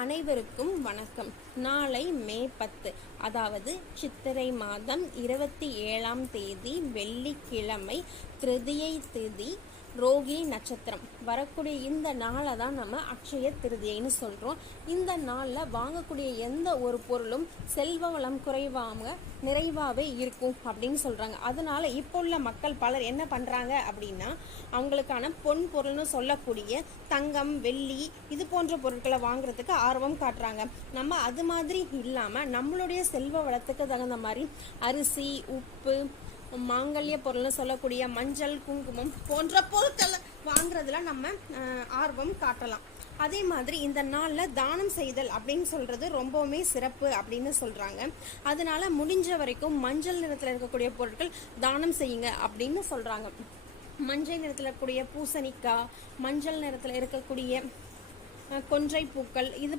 அனைவருக்கும் வணக்கம். நாளை மே 10, அதாவது சித்திரை மாதம் 27ஆம் தேதி வெள்ளிக்கிழமை, திருதியை திதி, ரோகிணி நட்சத்திரம் வரக்கூடிய இந்த நாளை தான் நம்ம அக்ஷய திருதியைன்னு சொல்கிறோம். இந்த நாளில் வாங்கக்கூடிய எந்த ஒரு பொருளும் செல்வ வளம் குறைவாக நிறைவாகவே இருக்கும் அப்படின்னு சொல்கிறாங்க. அதனால இப்போ உள்ள மக்கள் பலர் என்ன பண்ணுறாங்க அப்படின்னா, அவங்களுக்கான பொன் பொருள்னு சொல்லக்கூடிய தங்கம், வெள்ளி இது போன்ற பொருட்களை வாங்குறதுக்கு ஆர்வம் காட்டுறாங்க. நம்ம அது மாதிரி இல்லாமல் நம்மளுடைய செல்வ வளத்துக்கு தகுந்த மாதிரி அரிசி, உப்பு, மாங்கல்ய பொருள்னு சொல்லக்கூடிய மஞ்சள், குங்குமம் போன்ற பொருட்களை வாங்குறதுல நம்ம ஆர்வம் காட்டலாம். அதே மாதிரி இந்த நாளில் தானம் செய்தல் அப்படின்னு சொல்கிறது ரொம்பவுமே சிறப்பு அப்படின்னு சொல்கிறாங்க. அதனால முடிஞ்ச வரைக்கும் மஞ்சள் நிறத்தில் இருக்கக்கூடிய பொருட்கள் தானம் செய்யுங்க அப்படின்னு சொல்கிறாங்க. மஞ்சள் நிறத்தில் இருக்கக்கூடிய பூசணிக்காய், மஞ்சள் நிறத்தில் இருக்கக்கூடிய கொன்றை பூக்கள், இது